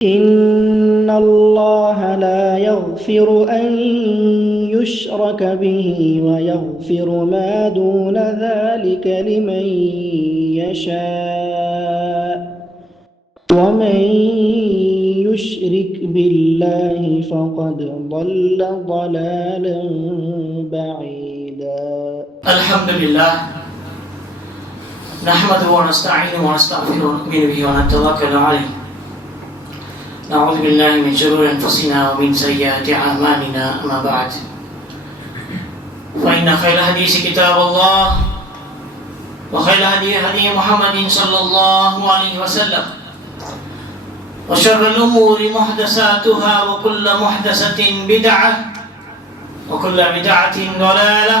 إن الله لا يغفر أن يشرك به ويغفر ما دون ذلك لمن يشاء ومن يشرك بالله فقد ضل ضلالا بعيدا. الحمد لله نحمده ونستعينه ونستغفره ونؤمن به ونتوكل عليه. نعوذ بالله من شرور أنفسنا ومن سيئات أعمالنا. أما بعد فإن خير الحديث كتاب الله وخير الهدي هدي محمد صلى الله عليه وسلم وشر الأمور محدثاتها وكل محدثة بدعة وكل بدعة ضلالة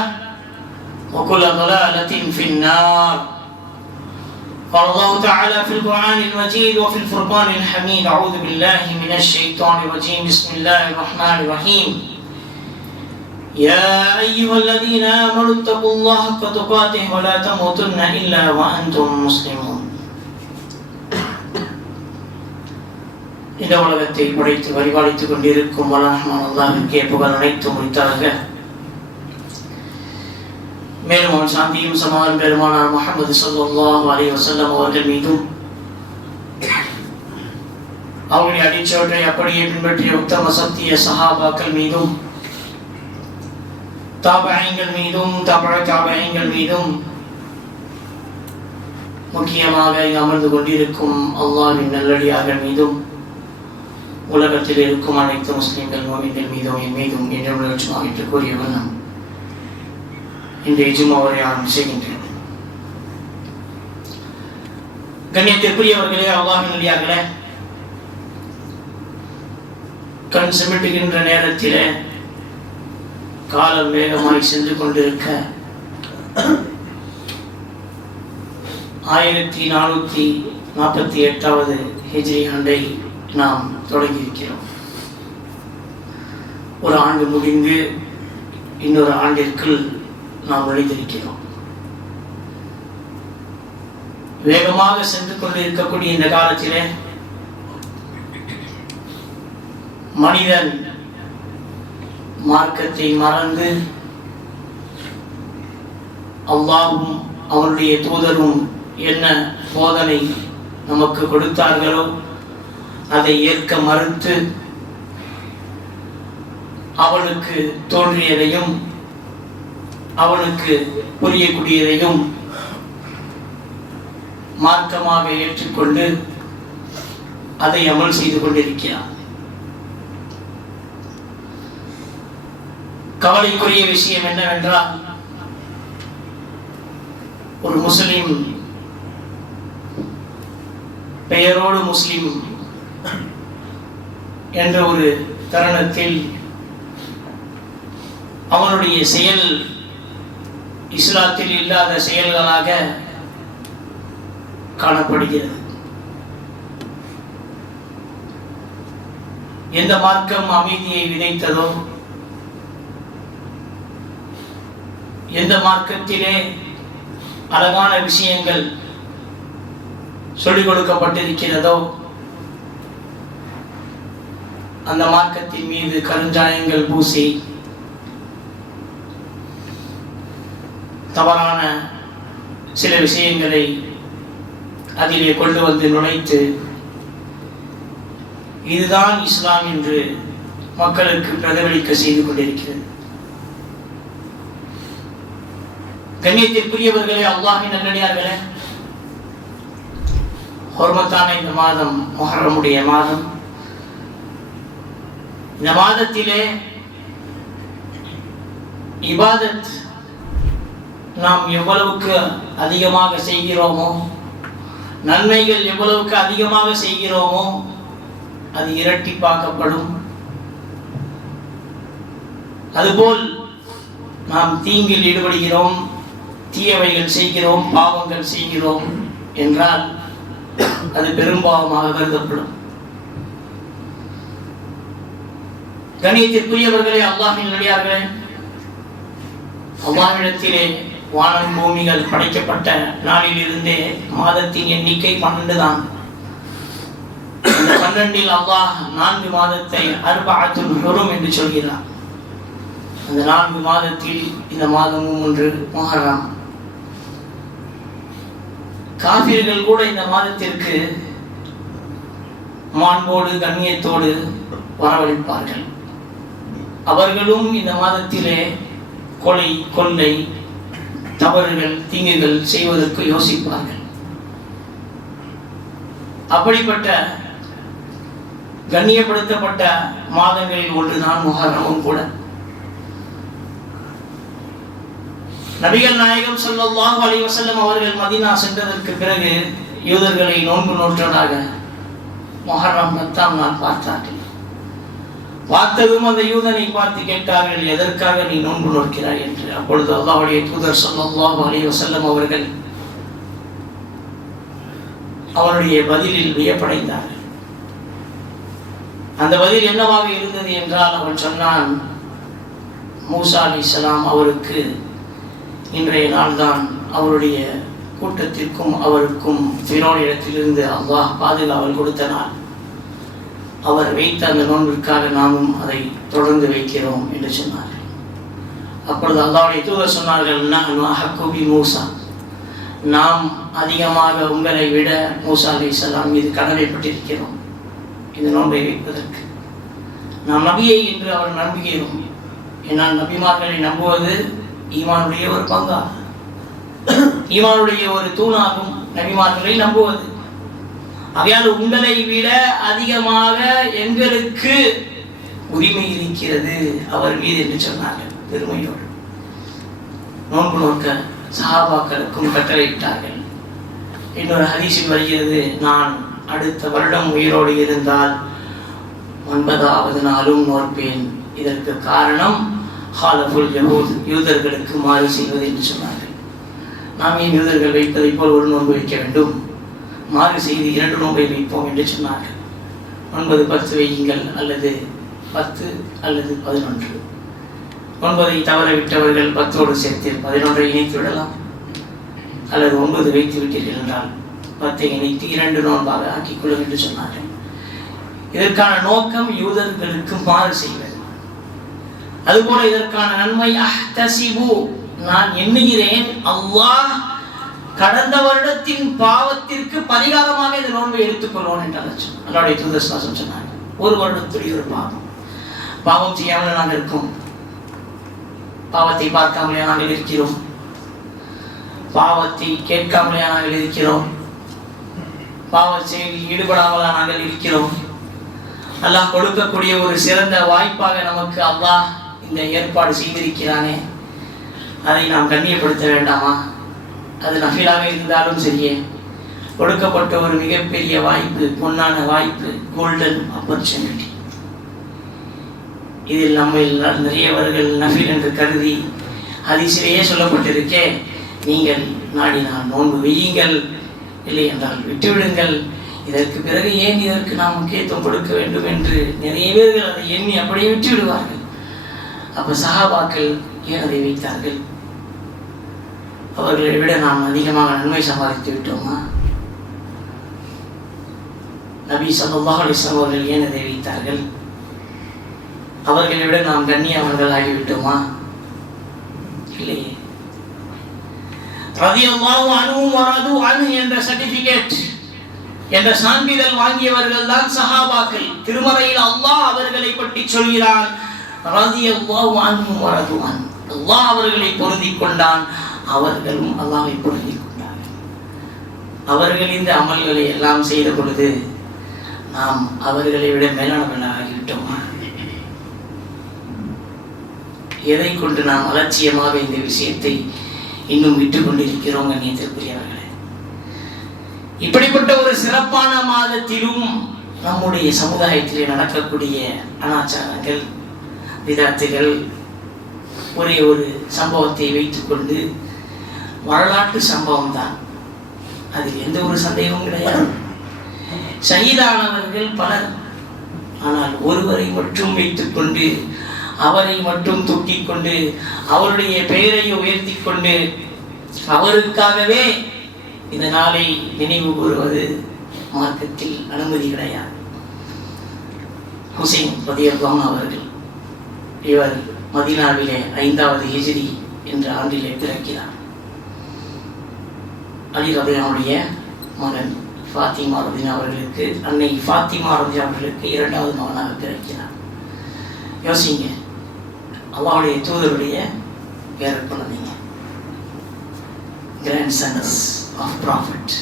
وكل ضلالة في النار. قال الله تعالى في القرآن المجيد وفي الفرقان الحميد: أعوذ بالله من الشيطان الرجيم، بسم الله الرحمن الرحيم. يا أيها الذين آمنوا اتقوا الله حق تقاته ولا تموتن إلا وأنتم مسلمون. இந்த உலகத்தை படைத்து பரிபாலித்துக் கொண்டிருக்கும் வல்லரஹ்மான் அல்லாஹ்வுக்கே புகழ் அனைத்தும் உரித்தாக. மேலும் அவன் சாந்தியும் சமாதானம் பெருமானார் முஹம்மது ஸல்லல்லாஹு அலைஹி வஸல்லம் அவர்கள் மீதும் அவருடைய அடிச்சவற்றை அப்படியே பின்பற்றிய உத்தம சத்திய சஹாபாக்கள் மீதும் தாபஈன்கள் மீதும் தாபஈன்கள் மீதும் முக்கியமாக அமர்ந்து கொண்டிருக்கும் அல்லாஹ்வின் நல்லடியார்கள் மீதும் உலகத்தில் இருக்கும் அனைத்து முஸ்லிம்கள் முஃமின்கள் மீதும் என் மீதும் என்று கூறியவன் நான் இன்றைய ஜும்மாவை ஆரம்பி செய்கின்றேன். கண்ணியத்திற்குரியவர்களே, அல்லாஹ்வின் நல்லடியார்களே, கண் சிமிட்டுகின்ற நேரத்திலே காலம் வேகமாய் சென்று கொண்டிருக்க 1448வது ஹிஜ்ரி ஆண்டை நாம் தொடங்கியிருக்கிறோம். ஒரு ஆண்டு முடிந்து இன்னொரு ஆண்டிற்குள் நாம் நுழைந்திருக்கிறோம். வேகமாக சென்று கொண்டிருக்கக்கூடிய இந்த காலத்திலே மனிதன் மார்க்கத்தை மறந்து அல்லாஹ்வும் அவருடைய தூதரும் என்ன போதனை நமக்கு கொடுத்தார்களோ அதை ஏற்க மறுத்து அவனுக்கு தோன்றியதையும் அவனுக்கு புரியக்கூடியதையும் மார்க்கமாக ஏற்றுக்கொண்டு அதை அமல் செய்து கொண்டிருக்கிறான். கவலைக்குரிய விஷயம் என்னவென்றால், ஒரு முஸ்லிம் பெயரோடு முஸ்லிம் என்ற ஒரு தருணத்தில் அவனுடைய செயல் இஸ்லாத்தில் இல்லாத செயல்களாக காணப்படுகிறது. எந்த மார்க்கம் அமைதியை விதைத்ததோ, எந்த மார்க்கத்திலே அழகான விஷயங்கள் சொல்லிக் கொடுக்கப்பட்டிருக்கிறதோ அந்த மார்க்கத்தின் மீது கருஞ்சாயங்கள் பூசி தவறான சில விஷயங்களை அதிலே கொண்டு வந்து நுழைத்து இதுதான் இஸ்லாம் என்று மக்களுக்கு பிரதிபலிக்க செய்து கொண்டிருக்கிறது. கண்ணியத்திற்குரியவர்களே, அல்லாஹ்வின் நல்லடியார்களே, ஹுர்மத்தான இந்த மாதம் முஹர்ரமுடைய மாதம். இந்த மாதத்திலே இபாதத் நாம் எவ்வளவுக்கு அதிகமாக செய்கிறோமோ, நன்மைகள் எவ்வளவுக்கு அதிகமாக செய்கிறோமோ அது இரட்டிப்பாக்கப்படும். அதுபோல் நாம் தீங்கில் ஈடுபடுகிறோம், தீயவைகள் செய்கிறோம், பாவங்கள் செய்கிறோம் என்றால் அது பெரும்பாவமாக கருதப்படும். கண்ணியத்திற்குரியவர்களே, அல்லாஹ்வின் நல்லடியார்களே, அல்லாஹ்விடத்திலே வானம் பூமிகள் படைக்கப்பட்ட நாளில் இருந்தே மாதத்தின் எண்ணிக்கை 12 தான். இந்த 12 அல்லாஹ் 4 மாதத்தை அர்பஅத்துல் ஹுரும் என்று சொல்கிறார். அந்த 4 மாதத்தில் இந்த மாதமும் ஒன்று முஹர்ரம். காஃபிர்கள் கூட இந்த மாதத்திற்கு மாண்போடு கண்ணியத்தோடு வரவழைப்பார்கள். அவர்களும் இந்த மாதத்திலே கொலை கொள்ளை தவறுகள் தீங்குகள் செய்வதற்கு யோசிப்பார்கள். அப்படிப்பட்ட கண்ணியப்படுத்தப்பட்ட மாதங்களில் ஒன்றுதான் முஹர்ரமும் கூட. நபிகள் நாயகம் ஸல்லல்லாஹு அலைஹி வஸல்லம் அவர்கள் மதீனா சென்றதற்கு பிறகு யூதர்களை நோன்பு நோற்றதாக முஹர்ரம் 10ஆம் நாள் பார்த்தார்கள். பார்த்ததும் அந்த யூதனை பார்த்து கேட்டார்கள், எதற்காக நீ நோன்பு நோக்கிறாய் என்று. அப்பொழுது அல்லாஹ்வுடைய தூதர் ஸல்லல்லாஹு அலைஹி வஸல்லம் அவர்கள் அவருடைய பதிலில் வியப்படைந்தார்கள். அந்த பதில் என்னவாக இருந்தது என்றால், அவன் சொன்னான், மூசா அலைஹிஸ்ஸலாம் அவருக்கு இன்றைய நாள்தான் அவருடைய கூட்டத்திற்கும் அவருக்கும் ஃபிரௌனிடத்திலிருந்து அல்லாஹ் பாதுகாவல் கொடுத்த நாள். அவர் வைத்த அந்த நோன்பிற்காக நாமும் அதை தொடர்ந்து வைக்கிறோம் என்று சொன்னார்கள். அப்பொழுது அல்லாஹ்வுடைய தூதர் சொன்னார்கள், நஹ்னு அஹக்கு பி மூசா, நாம் அதிகமாக உங்களை விட மூசா அலைஹிஸ்ஸலாம் மீது கடமைப்பட்டிருக்கிறோம் இந்த நோன்பை வைப்பதற்கு. நாம் நபியை என்று அவர் நம்புகிறோம். என்னால் நபிமார்களை நம்புவது ஈமானுடைய ஒரு பங்காகும், ஈமானுடைய ஒரு தூணாகும் நபிமார்களை நம்புவது. ஆகையால் உங்களை விட அதிகமாக எங்களுக்கு உரிமை இருக்கிறது அவர் மீது என்று சொன்னார்கள் பெருமையோடு. நோன்பு நோக்க சஹாபாக்களுக்கும் கட்டளையிட்டார்கள். இன்னொரு ஹதீஸில் வருகிறது, நான் அடுத்த வருடம் உயிரோடு இருந்தால் 9வது நாளும் நோற்பேன். இதற்கு காரணம் ஹாலஃபுல் யஹூத், யூதர்களுக்கு மாறு செய்வது என்று சொன்னார்கள். நாம் ஏன் யூதர்கள் வைப்பதை போல் ஒரு நோன்பு வைக்க வேண்டும், மாறு செய்து 2 நோன்பை வைப்போம் என்று சொன்னார்கள். 9, 10 வையுங்கள், அல்லது 10 அல்லது 11. 9ஐ தவற விட்டவர்கள் 10ஓடு சேர்த்து 11ஐ இணைத்து விடலாம், அல்லது 9 வைத்து விட்டீர்கள் என்றால் 10ஐ இணைத்து 2 நோன்பாக ஆக்கிக்கொள்ளும் என்று சொன்னார்கள். இதற்கான நோக்கம் யூதர்களுக்கு மாறு செய்வது. அதுபோல இதற்கான நன்மை அஹ்தசிபு, நான் எண்ணுகிறேன் அல்லாஹ் கடந்த வருடத்தின் பாவத்திற்கு பரிகாரமாக இந்த நோன்பை எடுத்துக்கொள்வோம் என்று அல்லாஹ்வுடைய தூதர் சொன்னார். ஒரு வருடத்துடைய ஒரு பாவம் செய்யாமல் நாங்கள் இருக்கோம், பாவத்தை பார்க்காமலே நாங்கள் இருக்கிறோம், பாவத்தை கேட்காமலே நாங்கள் இருக்கிறோம், பாவ செயலில் ஈடுபடாமலா நாங்கள் இருக்கிறோம். அல்லாஹ் கொடுக்கக்கூடிய ஒரு சிறந்த வாய்ப்பாக நமக்கு அல்லாஹ் இந்த ஏற்பாடு செய்திருக்கிறானே, அதை நாம் கண்ணியப்படுத்த வேண்டாமா? அது நஃபிலாக இருந்தாலும் சரியே, கொடுக்கப்பட்ட ஒரு மிகப்பெரிய வாய்ப்பு, பொன்னான வாய்ப்பு, கோல்டன் ஆப்பர்ச்சுனிட்டி. இதில் நம்ம நிறையவர்கள் நஃபில் என்று கருதி ஹதீஸிலேயே சொல்லப்பட்டிருக்கே, நீங்கள் நாடினால் நோன்பு வையுங்கள், இல்லை என்றால் விட்டுவிடுங்கள், இதற்கு பிறகு ஏன் இதற்கு நாம் முக்கியத்துவம் கொடுக்க வேண்டும் என்று நிறைய பேர்கள் அதை எண்ணி அப்படியே விட்டு விடுவார்கள். அப்போ சஹாபாக்கள் ஏன் அதை வைத்தார்கள்? அவர்களை விட நாம் அதிகமாக நன்மை சம்பாதித்து விட்டோமா? நபி ஸல்லல்லாஹு அலைஹி வஸல்லம் அவர்கள் ஏன் அதை வைத்தார்கள்? அவர்களை விட நாம் கண்ணியவர்கள் ஆகிவிட்டோமா? இல்லையே. ரலியல்லாஹு அன்ஹு வ ரது அன்ஹு என்ற சர்டிபிகேட் என்ற சான்றிதழ் வாங்கியவர்கள் தான் சஹாபாக்கள். திருமறையில் அல்லாஹ் அவர்களை பற்றி சொல்கிறான், ரலியல்லாஹு அன்ஹு வ ரது அன்ஹு. அல்லாஹ் அவர்களை பொருந்திக் கொண்டான், அவர்களும் அல்லாஹ்வை பொருந்திக் கொண்டார்கள். அவர்கள் இந்த அமல்களை எல்லாம் செய்த பொழுது நாம் அவர்களை விட மேலானவர்களாக ஆகிவிட்டோமா? எதை கொண்டு நாம் அலட்சியமாக இந்த விஷயத்தை இன்னும் விட்டுக் கொண்டிருக்கிறோம் கண்ணியத்திற்குரியவர்களே? இப்படிப்பட்ட ஒரு சிறப்பான மாதத்திலும் நம்முடைய சமுதாயத்திலே நடக்கக்கூடிய அனாச்சாரங்கள், விதத்துகள், ஒரே ஒரு சம்பவத்தை வைத்துக்கொண்டு வரலாற்று சம்பவம் தான், அதில் எந்த ஒரு சந்தேகமும் கிடையாது. ஷஹீதானவர்கள் பலர், ஆனால் ஒருவரை மட்டும் வைத்துக்கொண்டு, அவரை மட்டும் தூக்கிக் கொண்டு, அவருடைய பெயரை உயர்த்தி கொண்டு, அவருக்காகவே இந்த நாளை நினைவு கூறுவது மார்க்கத்தில் அனுமதி கிடையாது. ஹுசைன் ரலியல்லாஹு அவர்கள் இவர் மதீனாவிலே 5வது ஹிஜ்ரி என்ற ஆண்டிலே பிறக்கிறார். அலி ரலியல்லாஹுடைய மகன் ஃபாத்திமா ரலியல்லாஹு அவர்களுக்கு, அன்னை ஃபாத்திமா ரலியல்லாஹு அவர்களுக்கு 2வது மகனாக பிறக்கிறார். யோசிங்க, அல்லாஹ்வுடைய தூதருடைய பேர குழந்தைங்க, கிராண்ட் சன்ஸ் ஆஃப் ப்ராஃபட்.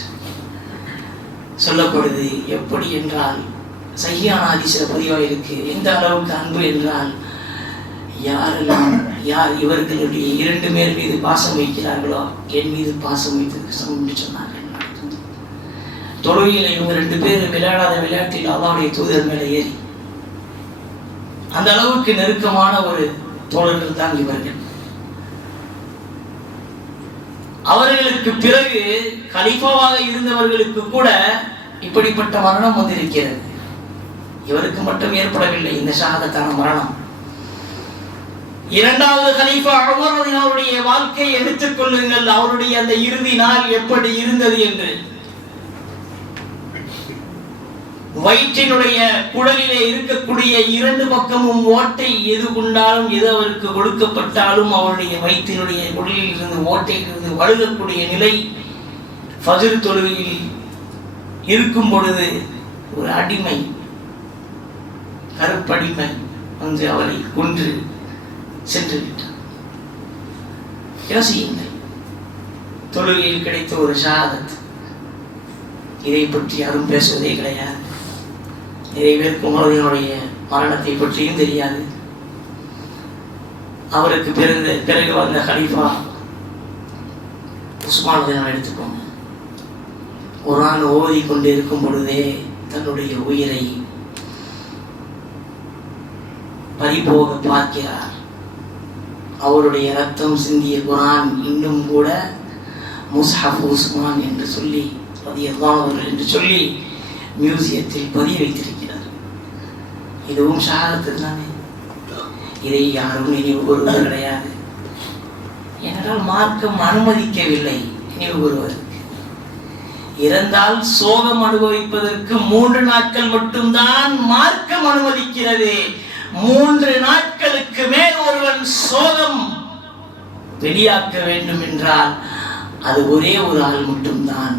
சொல்லப்படுது எப்படி என்றால், சஹீஹான ஹதீஸில் பதிவாக இருக்கு, எந்த அளவுக்கு அன்பு என்றால், யார் இவர்களுடைய 2 பேர் மீது பாசம் வைக்கிறார்களோ என் மீது பாசம் வைத்தது சமம் சொன்னார்கள். தொழுகையில் இவங்க 2 பேர் விளையாடாத விளையாட்டில் அல்லாஹ்வுடைய தூதர் மேலே ஏறி அந்த அளவுக்கு நெருக்கமான ஒரு தோழர்கள் தான் இவர்கள். அவர்களுக்கு பிறகு கலீஃபாவாக இருந்தவர்களுக்கு கூட இப்படிப்பட்ட மரணம் வந்திருக்கிறது. இவருக்கு மட்டும் ஏற்படவில்லை இந்த ஷஹாதத்தான மரணம். 2வது கலீஃபா உமர் அவருடைய வாழ்க்கையை எடுத்துக் கொள்ளுங்கள். அவருடைய அந்த இறுதி நாள் எப்படி இருந்தது என்று. வயிற்றினுடைய குடலிலே இருக்கக்கூடிய 2 பக்கமும் ஓட்டை, எது கொண்டாலும் எது அவருக்கு கொடுக்கப்பட்டாலும் அவருடைய வயிற்றினுடைய குடலில் இருந்து ஓட்டையிலிருந்து வழுகக்கூடிய நிலை. ஃபஜ்ர் தொழுகையில் இருக்கும் பொழுது ஒரு அடிமை, கருப்படிமை வந்து அவரை கொன்று சென்று விட்டார். யோசியுங்கள், தொழுகையில் கிடைத்த ஒரு ஷஹாதத். இதை பற்றி யாரும் பேசுவதே கிடையாது. நிறைய பேருக்கு உமருடைய மரணத்தை பற்றியும் தெரியாது. அவருக்கு பிறகு வந்த கலீஃபா உஸ்மான் எடுத்துக்கோங்க. குர்ஆன் ஓதி கொண்டு இருக்கும் பொழுதே தன்னுடைய உயிரை பறிபோக பார்க்கிறார். அவருடைய ரத்தம் சிந்திய குர்ஆன் இன்னும் கூட முஸ்ஹஃப் உஸ்மான் என்று சொல்லி ரலியல்லாஹு அவர்கள் என்று சொல்லி மியூசியத்தில் பதிய வைத்திருக்கிறார். இதுவும் ஷஹாதத்து தானே. இதை யாரும் நினைவு கூறுவது கிடையாது. ஏனென்றால் மார்க்கம் அனுமதிக்கவில்லை நினைவு கூறுவதற்கு. இறந்தால் சோகம் அனுபவிப்பதற்கு 3 நாட்கள் மட்டும்தான் மார்க்கம் அனுமதிக்கிறது. 3 நாட்களுக்கு மேல் ஒருவன் சோகம் வெளியாக்க வேண்டும் என்றால் அது ஒரே ஒரு ஆள் மட்டும்தான்.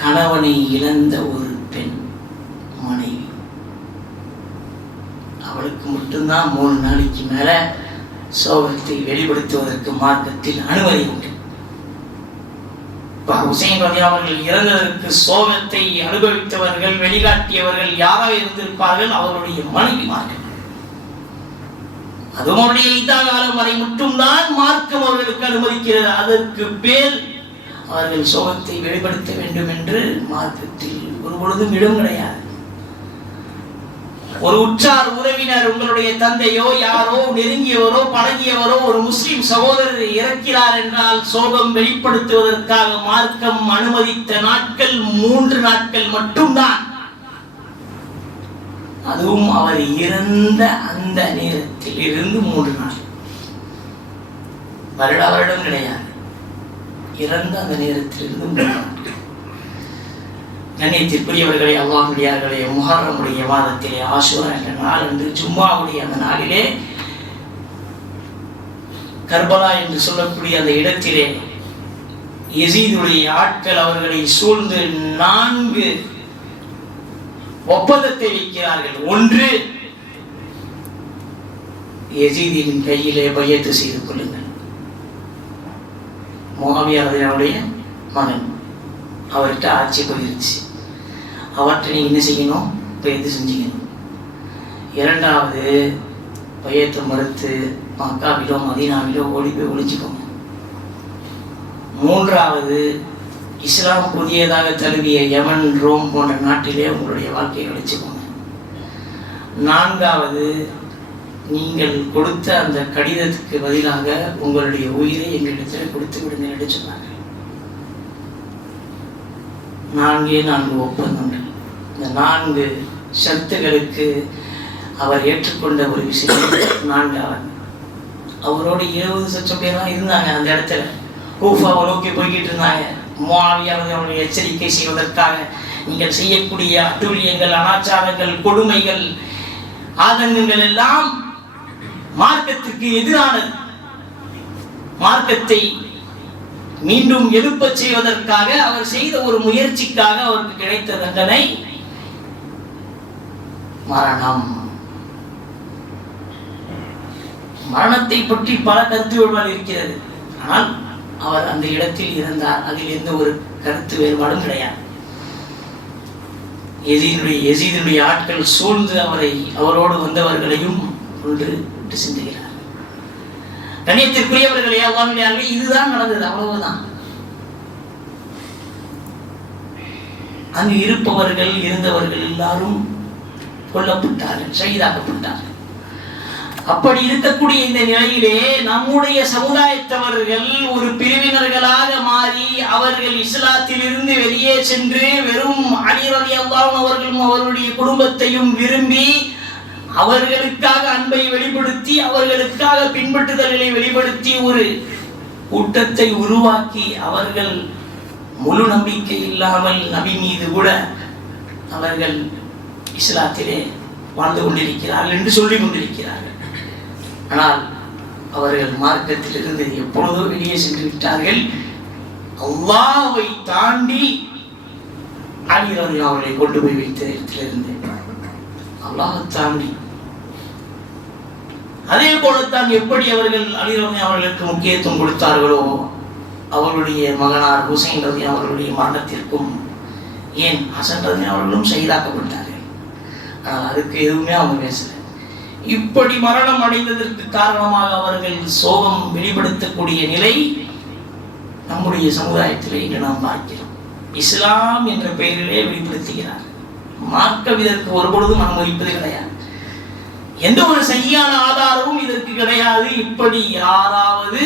கணவனை இழந்த ஒரு பெண், மனைவி, அவளுக்கு மட்டும்தான் 3 நாளைக்கு மேல சோகத்தை வெளிப்படுத்துவதற்கு மார்க்கத்தில் அனுமதி உண்டு. ஹுசைன் ரலியல்லாஹு அவர்கள் இறந்ததற்கு சோகத்தை அனுபவித்தவர்கள், வெளிக்காட்டியவர்கள் யாராக இருந்திருப்பார்கள்? அவருடைய மனைவிமார்கள். அதுவும் அவருடைய இத்தா காலம் வரை மட்டும்தான் மார்க்கம் அவர்களுக்கு அனுமதிக்கிறது. அதற்கு பேர் அவர்கள் சோகத்தை வெளிப்படுத்த வேண்டும் என்று மார்க்கத்தில் ஒரு பொழுதும் இடம் கிடையாது. ஒரு உற்றார் உறவினர், உங்களுடைய தந்தையோ யாரோ நெருங்கியவரோ பழகியவரோ ஒரு முஸ்லிம் சகோதரர் இறக்கிறார் என்றால் சோகம் வெளிப்படுத்துவதற்காக மார்க்கம் அனுமதித்த நாட்கள் 3 நாட்கள் மட்டும்தான். அதுவும் அவர் இறந்த அந்த நேரத்தில் இருந்து 3 நாள், வருடம் கிடையாது. இறந்த அந்த நேரத்தில் இருந்து 3 நாட்கள். கண்ணியத்திற்குரியவர்களே, அல்லாஹ்வுடையார்களே, முஹர்ரமுடைய மாதத்திலே ஆஷூரா என்ற நாள் என்று ஜும்மாவுடைய அந்த நாளிலே கர்பலா என்று சொல்லக்கூடிய அந்த இடத்திலே யஸீதுடைய ஆட்கள் அவர்களை சூழ்ந்து 4 ஒப்பந்தத்தை வைக்கிறார்கள். 1, யஸீதின் கையிலே பையத்து செய்து கொள்ளுங்கள். முஆவியா ரலியல்லாஹுடைய மகன், அவர்கிட்ட ஆட்சி போயிருச்சு, அவற்றை நீங்க என்ன செய்யணும்? பையத்து செஞ்சுக்கணும். 2வது, பையத்தை மறுத்து மக்காவிலோ மதீனாவிலோ ஓடி போய் ஒளிஞ்சுக்கோங்க. 3வது, இஸ்லாம் புதியதாக தழுவிய யமன், ரோம் போன்ற நாட்டிலே உங்களுடைய வாழ்க்கையை ஒழிச்சுக்கோங்க. 4வது, நீங்கள் கொடுத்த அந்த கடிதத்துக்கு பதிலாக உங்களுடைய உயிரை எங்களிடத்தில் கொடுத்து விடுங்கள் என்று சொன்னார்கள். 4 ஒப்பந்தங்கள். இந்த 4 ஷர்த்துகளுக்கு அவர் ஏற்றுக்கொண்ட ஒரு விஷயம் 4வது. அவரோடு 20 லட்சம் பேர் தான் இருந்தாங்க அந்த இடத்துல. கூஃபாவை நோக்கி போய்கிட்டு இருந்தாங்க. முஆவியா அவர்களை எச்சரிக்கை செய்வதற்காக, நீங்கள் செய்யக்கூடிய அட்டூழியங்கள், அனாச்சாரங்கள், கொடுமைகள் ஆதங்கங்கள் எல்லாம் மார்க்கத்துக்கு எதிரானது. மார்க்கத்தை மீண்டும் எழுப்பச் செய்வதற்காக அவர் செய்த ஒரு முயற்சிக்காக அவருக்கு கிடைத்த தண்டனை மரணம். மரணத்தை பற்றி பல கருத்து வேறுபாடு இருக்கிறது. ஆனால் அவர் அந்த இடத்தில் இருந்தார். அதில் எந்த ஒரு கருத்து வேறுபாடும் கிடையாது. யசீதுடைய ஆட்கள் சூழ்ந்து அவரோடு வந்தவர்களையும் கொண்டு விட்டு சிந்துகிறார். கண்ணியத்திற்குரியவர்களே, அல்லாஹ்வின் இதுதான் நடந்தது, அவ்வளவுதான். அங்கு இருந்தவர்கள் எல்லாரும் கொல்லப்பட்டார்கள், ஷஹீதாக்கப்பட்டார்கள். அப்படி இருக்கக்கூடிய இந்த நிலையிலே நம்முடைய சமுதாயத்தவர்கள் ஒரு பிரிவினர்களாக மாறி அவர்கள் இஸ்லாத்தில் இருந்து வெளியே சென்று வெறும் அலி ரலியல்லாஹு அவர்களும் அவருடைய குடும்பத்தையும் விரும்பி அவர்களுக்காக அன்பை வெளிப்படுத்தி அவர்களுக்காக பின்பற்றுதல்களை வெளிப்படுத்தி ஒரு கூட்டத்தை உருவாக்கி அவர்கள் முழு நம்பிக்கை இல்லாமல் நபி மீது கூட அவர்கள் இஸ்லாத்திலே வாழ்ந்து கொண்டிருக்கிறார்கள் என்று சொல்லிக் கொண்டிருக்கிறார்கள். ஆனால் அவர்கள் மார்க்கத்திலிருந்து எப்பொழுதோ வெளியே சென்று விட்டார்கள். அல்லாஹ்வை தாண்டி அலி ரலியல்லாஹு அவர்களை கொண்டு போய் வைத்த இடத்திலிருந்து அல்லாஹ் தாண்டி. அதே போலத்தான் எப்படி அவர்கள் அலி ரலியல்லாஹு அவர்களுக்கு முக்கியத்துவம் கொடுத்தார்களோ அவர்களுடைய மகனார் ஹுசைன் ரலியல்லாஹு அவர்களுடைய மரணத்திற்கும், ஏன் ஹசன் ரலியல்லாஹு அவர்களும் ஷஹீதாக்கப்பட்டார்கள். ஆனால் அதுக்கு எதுவுமே அவங்க பேசல. இப்படி மரணம் அடைந்ததற்கு காரணமாக அவர்கள் சோகம் வெளிப்படுத்தக்கூடிய நிலை நம்முடைய சமுதாயத்திலே இன்று நாம் பார்க்கிறோம். இஸ்லாம் என்ற பெயரிலே வெளிப்படுத்துகிறார். மார்க்கம் இதற்கு ஒருபொழுதும் அனுமதிப்பது கிடையாது. எந்த ஒரு சரியான ஆதாரமும் இதற்கு கிடையாது. இப்படி யாராவது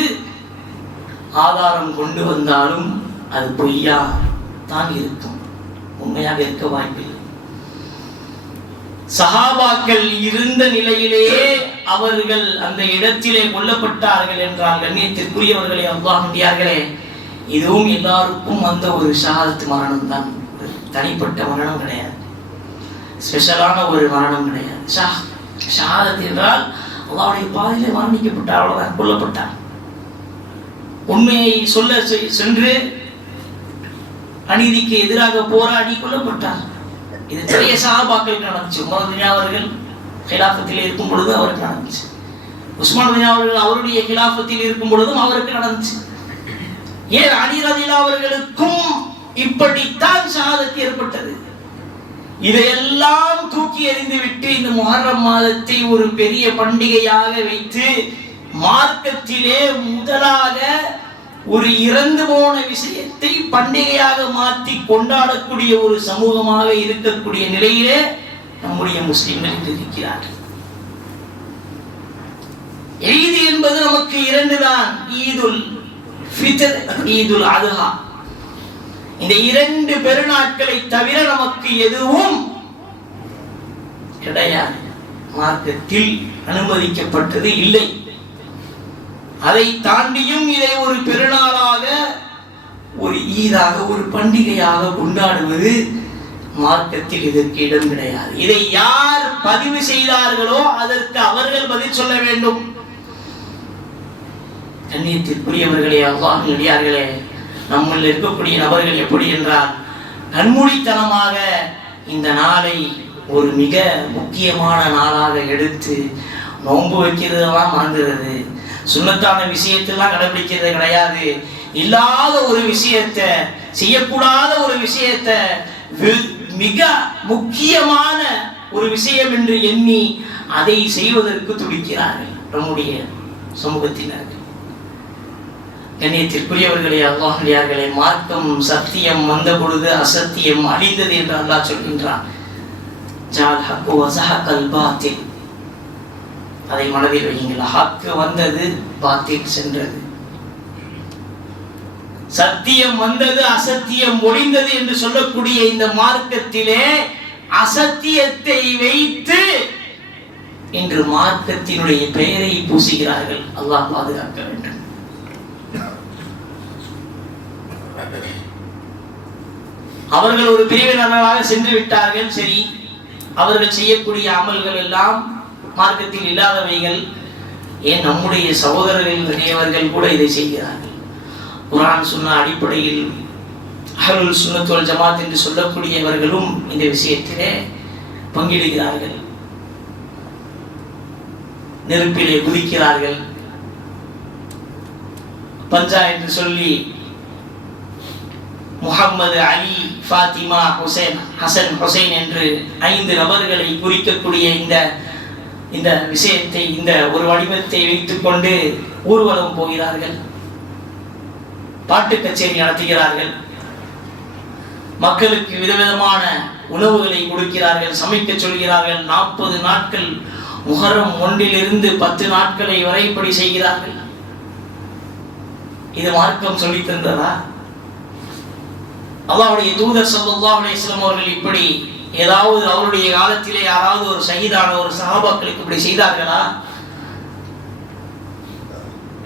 ஆதாரம் கொண்டு வந்தாலும் அது பொய்யா தான் இருக்கும், உண்மையாக இருக்க வாய்ப்பில்லை. சஹாபாக்கள் இருந்த நிலையிலேயே அவர்கள் அந்த இடத்திலே கொல்லப்பட்டார்கள் என்றால் கண்ணியத்திற்குரியவர்களே, அல்லாஹ்வின்டியார்களே, இதுவும் எல்லாருக்கும் வந்த ஒரு ஷஹாதத் மரணம் தான். தனிப்பட்ட மரணம் கிடையாது, ஸ்பெஷலான ஒரு மரணம் கிடையாது. ஷஹாதத் என்றால் அல்லாஹ்வுடைய பாதையிலே மரணிக்கப்பட்டார், அவ்வளவுதான், கொல்லப்பட்டார். உண்மையை சொல்ல சென்று அநீதிக்கு எதிராக போராடி கொல்லப்பட்டார். இது நிறைய சஹாபாக்களுக்கு நடந்துச்சு. உமர் ரலியல்லாஹு அவர்கள் கிலாஃபத்தில் இருக்கும் பொழுது அவருக்கு நடந்துச்சு. உஸ்மான் ரலியல்லாஹு அவர்கள் அவருடைய கிலாஃபத்தில் இருக்கும் பொழுதும் அவருக்கு நடந்துச்சு. ஏன் அலி ரலியல்லாஹு அவர்களுக்கும் இப்படித்தான் ஷஹாதத் ஏற்பட்டது. இதையெல்லாம் தூக்கி எறிந்துவிட்டு இந்த முஹர்ரம் மாதத்தை ஒரு பெரிய பண்டிகையாக வைத்து மார்க்கத்திலே முதலாக ஒரு இறந்து போன விஷயத்தை பண்டிகையாக மாற்றி கொண்டாடக்கூடிய ஒரு சமூகமாக இருக்கக்கூடிய நிலையிலே நம்முடைய முஸ்லிம்கள் இருக்கிறார்கள். ஈத் என்பது நமக்கு இரண்டு தான், ஈதுல் ஃபித்ர், ஈதுல் அத்ஹா. இந்த இரண்டு பெருநாட்களை தவிர நமக்கு எதுவும் கிடையாது, மார்க்கத்தில் அனுமதிக்கப்பட்டது இல்லை. அதை தாண்டியும் இதை ஒரு பெருநாளாக, ஒரு ஈதாக, ஒரு பண்டிகையாக கொண்டாடுவது மார்க்கத்தில் இதற்கு இடம் கிடையாது. இதை யார் பதிவு செய்தார்களோ அதற்கு அவர்கள் பதில் சொல்ல வேண்டும். கண்ணியத்திற்குரியவர்களே, அல்லாஹ்வின் அடியார்களே, நம்மில் இருக்கக்கூடிய நபர்கள் எப்படி என்றால் கண்மூடித்தனமாக இந்த நாளை ஒரு மிக முக்கியமான நாளாக எடுத்து நோன்பு வைக்கிறதெல்லாம் மறந்துடுறது, சுன்னத்தான விஷயத்தெல்லாம் கடைபிடிக்கிறது கிடையாது. இல்லாத ஒரு விஷயத்தை, செய்யக்கூடாத ஒரு விஷயத்தை மிக முக்கியமான ஒரு விஷயம் என்று எண்ணி அதை செய்வதற்கு துடிக்கிறார்கள் நம்முடைய சமூகத்தினர்கள். கண்ணியத்திற்குரியவர்களே, அல்லாஹ்வின்டியார்களே, மார்க்கம் சத்தியம் வந்த பொழுது அசத்தியம் அழிந்தது என்று அல்லாஹ் சொல்கின்றான். ஜால் ஹக்கு வஸஹகல் பாத்தில். அதை மனதில் வையுங்கள். ஹக்கு வந்தது, பாத்தில் சென்றது. சத்தியம் வந்தது, அசத்தியம் ஒழிந்தது என்று சொல்லக்கூடிய இந்த மார்க்கத்திலே அசத்தியத்தை வைத்து இன்று மார்க்கத்தினுடைய பெயரை பூசுகிறார்கள். அல்லாஹ் பாதுகாக்க வேண்டும். அவர்கள் ஒரு பிரிவினராக சென்று விட்டார்கள். சரி, அவர்கள் செய்யக்கூடிய அமல்கள் எல்லாம் மார்க்கத்தில் இல்லாதவைகள், ஏன் நம்முடைய சகோதரர்கள் நிறையவர்கள் கூட இதை செய்கிறார்கள். குர்ஆன் சுன்னா அடிப்படையில் அஹ்லுல் சுன்னத் வல் ஜமாத் என்று சொல்லக்கூடியவர்களும் இந்த விஷயத்திலே பங்கிடுகிறார்கள். நெருப்பிலே குதிக்கிறார்கள். பஞ்சா என்று சொல்லி முஹம்மது, அலி, ஃபாத்திமா, ஹசன், ஹுசைன் என்று 5 நபர்களை குறிக்கக்கூடிய இந்த விஷயத்தை, இந்த ஒரு வடிவத்தை வைத்துக் கொண்டு ஊர்வலம் போகிறார்கள். பாட்டு கச்சேரி நடத்துகிறார்கள். மக்களுக்கு விதவிதமான உணவுகளை கொடுக்கிறார்கள், சமைக்க சொல்கிறார்கள். 40 நாட்கள், முஹர்ரம் 1 to 10 நாட்களை வரைப்படி செய்கிறார்கள். இது மார்க்கம் சொல்லி தந்ததா? அல்லாஹ்வுடைய தூதர் ஸல்லல்லாஹு அலைஹி வஸல்லம் அவர்கள் இப்படி ஏதாவது அவருடைய காலத்திலே யாராவது ஒரு ஷஹீதான ஒரு சஹாபாக்களுக்கு இப்படி செய்தார்களா?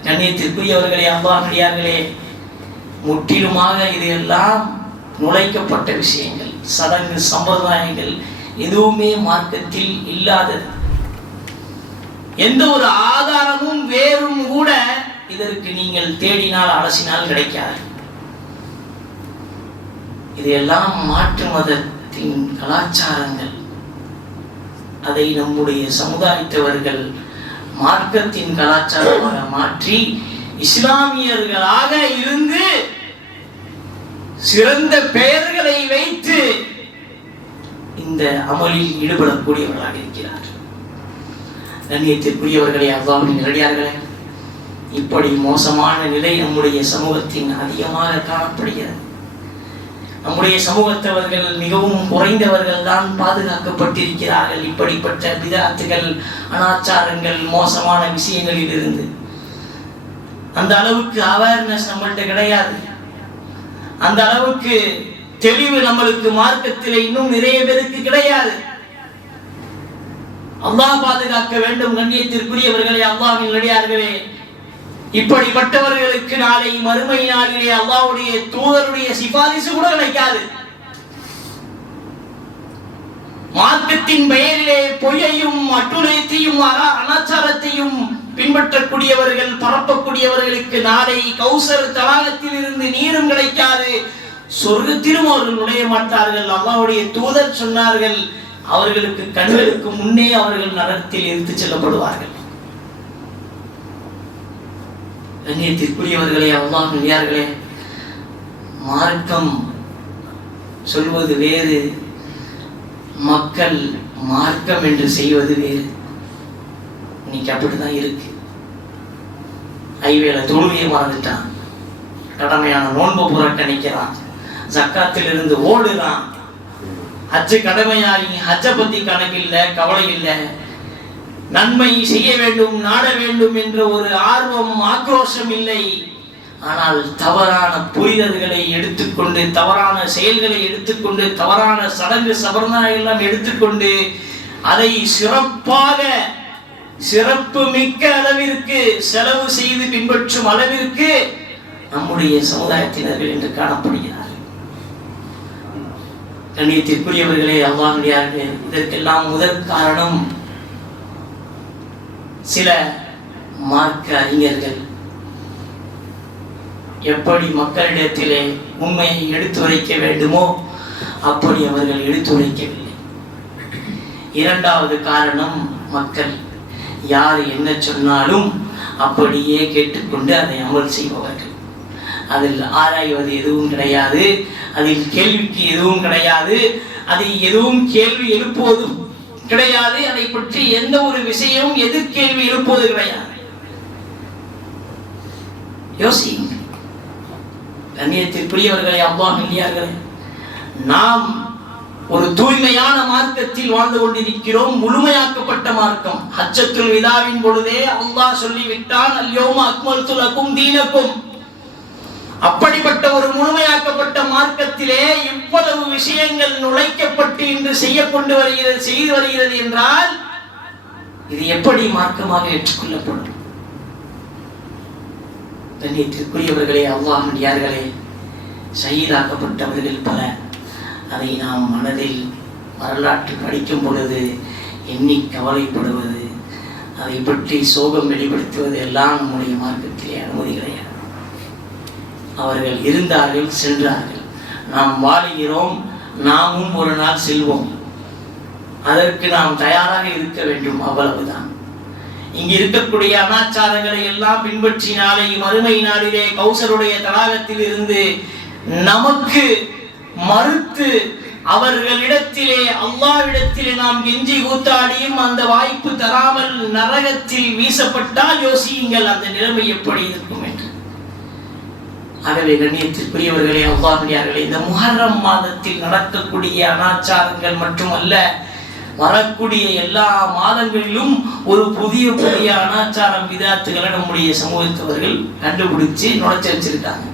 கண்ணியத்திற்குரியவர்களே, அல்லாஹ்வியார்களே, முற்றிலுமாக இதெல்லாம் நுழைக்கப்பட்ட விஷயங்கள், சடங்கு சம்பிரதாயங்கள், எதுவுமே மார்க்கத்தில் இல்லாதது. எந்த ஒரு ஆதாரமும் வேறும் கூட இதற்கு நீங்கள் தேடினால் அலசினால் கிடைக்காது. இதையெல்லாம் மாற்று மதத்தின் கலாச்சாரங்கள். அதை நம்முடைய சமுதாயத்தவர்கள் மார்க்கத்தின் கலாச்சாரமாக மாற்றி இஸ்லாமியர்களாக இருந்து சிறந்த பெயர்களை வைத்து இந்த அமலில் ஈடுபடக்கூடியவர்களாக இருக்கிறார். கண்ணியத்திற்குரியவர்களே, அல்லாஹ்வின் நல்லடியார்களே, இப்படி மோசமான நிலை நம்முடைய சமூகத்தின் அதிகமாக காணப்படுகிறது. நம்முடைய சமூகத்தவர்கள் மிகவும் குறைந்தவர்கள் தான் பாதுகாக்கப்பட்டிருக்கிறார்கள் இப்படிப்பட்ட பிதஅத்துகள், அனாச்சாரங்கள், மோசமான விஷயங்களில் இருந்து. அந்த அளவுக்கு அவேர்னஸ் நம்மள்கிட்ட கிடையாது. அந்த அளவுக்கு தெளிவு நம்மளுக்கு மார்க்கத்தில் இன்னும் நிறைய பேருக்கு கிடையாது. அல்லாஹ் பாதுகாக்க வேண்டும். கண்ணியத்திற்குரியவர்களே, அல்லாஹ்வின் நல்லடியார்களே, இப்படிப்பட்டவர்களுக்கு நாளை மறுமை நாளிலே அல்லாஹ்வுடைய தூதருடைய சிபாரிசு கூட கிடைக்காது. மார்க்கத்தின் பெயரிலே பொய்யையும் அட்டுழியத்தையும் அனாச்சாரத்தையும் பின்பற்றக்கூடியவர்கள், பரப்பக்கூடியவர்களுக்கு நாளை கௌசர் தடாகத்தில் இருந்து நீரும் கிடைக்காது, சொர்க்கத்திலும் அவர்கள் நுழைய மாட்டார்கள். அல்லாஹ்வுடைய தூதர் சொன்னார்கள், அவர்களுக்கு கண்களுக்கு முன்னே அவர்கள் நரகத்தில் எடுத்துச் செல்லப்படுவார்கள். கண்ணியத்திற்குரியவர்களே, அல்லாஹ் நல்லடியார்களே, மார்க்கம் சொல்வது வேறு, மக்கள் மார்க்கம் என்று செய்வது வேறு. இன்னைக்கு அப்படிதான் இருக்கு. ஐவேளை தொழுகையை மறந்துட்டான், கடமையான நோன்பு புறக்கணிக்கிறான், ஜக்காத்தில் இருந்து ஓடுறான், ஹஜ்ஜு கடமையாகி ஹஜ்ஜை பத்தி கணக்கில்லை, கவலை இல்லை, நன்மை செய்ய வேண்டும், நாட வேண்டும் என்ற ஒரு ஆர்வம், ஆக்ரோஷம் இல்லை. ஆனால் தவறான புரிதல்களை எடுத்துக்கொண்டு, தவறான செயல்களை எடுத்துக்கொண்டு, தவறான சடங்கு சம்பிரதாயெல்லாம் எடுத்துக்கொண்டு அதை சிறப்பாக, சிறப்பு மிக்க அளவிற்கு செலவு செய்து பின்பற்றும் அளவிற்கு நம்முடைய சமுதாயத்தினர்கள் என்று காணப்படுகிறார்கள். கண்ணியத்திற்குரியவர்களே, அல்லாஹ்வியார்களே, இதற்கெல்லாம் முதல் காரணம் சில மார்க்க அறிஞர்கள் எப்படி மக்களிடத்திலே உண்மையை எடுத்துரைக்க வேண்டுமோ அப்படி அவர்கள் எடுத்துரைக்கவில்லை. இரண்டாவது காரணம், மக்கள் யார் என்ன சொன்னாலும் அப்படியே கேட்டுக்கொண்டு அதை அமல் செய்பவர்கள். அதில் ஆராய்வது எதுவும் கிடையாது, அதில் கேள்விக்கு எதுவும் கிடையாது, அதை எதுவும் கேள்வி எழுப்புவதும் கிடையாது, அதை பற்றி எந்த ஒரு விஷயமும் எதிர்கேள்வி எழுப்புவது கிடையாது. யோசிங்க கண்ணியத்திற்குரியவர்களே, அல்லாஹ் நல்லடியார்களே, நாம் ஒரு தூய்மையான மார்க்கத்தில் வாழ்ந்து கொண்டிருக்கிறோம். முழுமையாக்கப்பட்ட மார்க்கம். ஹஜ்ஜத்துல் விதாவின் பொழுதே அல்லாஹ் சொல்லிவிட்டான், அல்யௌம அக்மல்து லகும் தீனக்கும். அப்படிப்பட்ட ஒரு முழுமையாக்கப்பட்ட மார்க்கத்திலே இவ்வளவு விஷயங்கள் நுழைக்கப்பட்டு இன்று செய்து வருகிறது என்றால் இது எப்படி மார்க்கமாக ஏற்றுக்கொள்ளப்படும்? கண்ணியத்திற்குரியவர்களே, அல்லாஹ் நல்லடியார்களே, ஷஹீதாக்கப்பட்டவர்கள் பல. அதை நாம் மனதில் வரலாற்று படிக்கும் பொழுது எண்ணி கவலைப்படுவது அதை பற்றி சோகம் வெளிப்படுத்துவது எல்லாம் நம்முடைய மார்க்கத்திலே அனுமதி கிடையாது. அவர்கள் இருந்தார்கள், சென்றார்கள். நாம் வாழுகிறோம், நாமும் ஒரு நாள் செல்வோம். அதற்கு நாம் தயாராக இருக்க வேண்டும், அவ்வளவுதான். இங்கு இருக்கக்கூடிய அனாச்சாரங்களை எல்லாம் பின்பற்றினாலே மறுமை நாளிலே கௌசருடைய தடாகத்தில் இருந்து நமக்கு மறுத்து அவர்களிடத்திலே அல்லாஹ்விடத்திலே நாம் கெஞ்சி கூத்தாடியும் அந்த வாய்ப்பு தராமல் நரகத்தில் வீசப்பட்டால் யோசியுங்கள் அந்த நிலைமை எப்படி இருக்கும் என்று. ஆகவே கண்ணியத்திற்குரியவர்களே, அல்லாஹ்வியார்களே, இந்த முஹர்ரம் மாதத்தில் நடக்கக்கூடிய அனாச்சாரங்கள் மட்டுமல்ல, வரக்கூடிய எல்லா மாதங்களிலும் ஒரு புதிய புதிய அனாச்சாரம் விதாத்துக்களை நம்முடைய சமூகத்தவர்கள் கண்டுபிடிச்சு நுழைச்சு வச்சிருக்காங்க.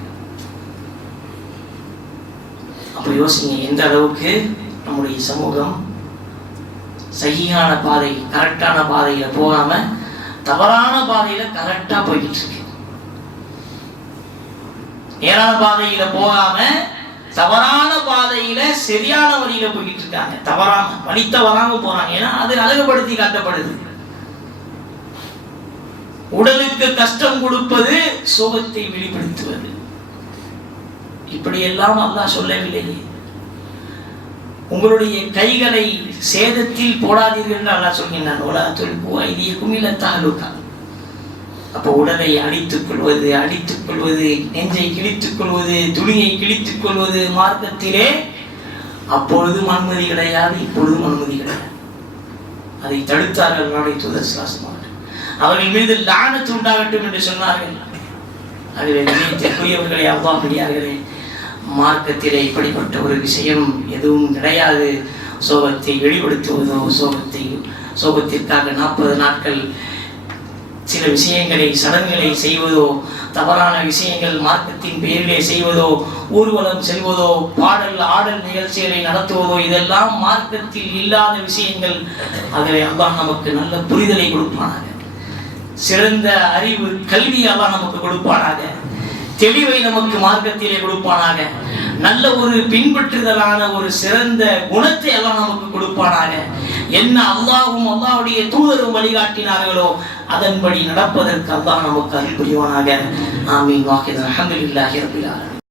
அப்ப யோசிங்க, எந்த அளவுக்கு நம்முடைய சமூகம் சகியான பாதை, கரெக்டான பாதையில போகாம தவறான பாதையில கரெக்டா போய்கிட்டு இருக்கு. நேரான பாதையில போகாம தவறான பாதையில சரியான வழியில போய்கிட்டு இருக்காங்க. தவறான வழி தவறாம போறாங்க. ஏன்னா அது அழகுபடுத்தி காட்டப்படுது. உடலுக்கு கஷ்டம் கொடுப்பது சோகத்தை வெளிப்படுத்துவது. இப்படியெல்லாம் அல்லாஹ் சொல்லவில்லையே. உங்களுடைய கைகளை சேதத்தில் போடாதீர்கள் என்று அல்லாஹ் சொல்கின்றான். அப்போ உடலை அடித்துக் கொள்வது, நெஞ்சை கிழித்துக் கொள்வது, துணியை கிழித்துக் கொள்வது மார்க்கத்திலே அப்பொழுதும் அனுமதி கிடையாது, இப்பொழுதும் அனுமதி கிடையாது. அதை தடுத்தார்கள் நாளை தூதர் ஸல்லல்லாஹு அலைஹி வஸல்லம். அவர்கள் மீது லானத் உண்டாகட்டும் என்று சொன்னார்கள். அதில் நினைத்திற்குரியவர்களே, அல்லாஹ்வியார்களே, மார்க்கத்திலே இப்படிப்பட்ட ஒரு விஷயம் எதுவும் கிடையாது. சோகத்தை வெளிப்படுத்துவதோ, சோகத்திற்காக 40 நாட்கள் சில விஷயங்களை, சடங்குகளை செய்வதோ, தவறான விஷயங்கள் மார்க்கத்தின் பெயரிலே செய்வதோ, ஊர்வலம் செல்வதோ, ஆடல் நிகழ்ச்சிகளை நடத்துவதோ, இதெல்லாம் மார்க்கத்தில் இல்லாத விஷயங்கள். ஆகவே அல்லாஹ் நமக்கு நல்ல புரிதலை கொடுப்பானாக, சிறந்த அறிவு கல்வி அல்லாஹ் நமக்கு கொடுப்பானாக, தெளிவை நமக்கு மார்க்கத்திலே கொடுப்பானாக, நல்ல ஒரு பின்பற்றுதலான ஒரு சிறந்த குணத்தை எல்லாம் நமக்கு கொடுப்பானாக. என்ன அல்லாஹ்வும் அல்லாஹ்வுடைய தூதரும் வழிகாட்டினார்களோ அதன்படி நடப்பதற்கு அல்லாஹ் நமக்கு அருள் புரிவானாக. ஆமீன். வாஹித். அல்ஹம்துலில்லாஹி ரப்பில் ஆலமீன்.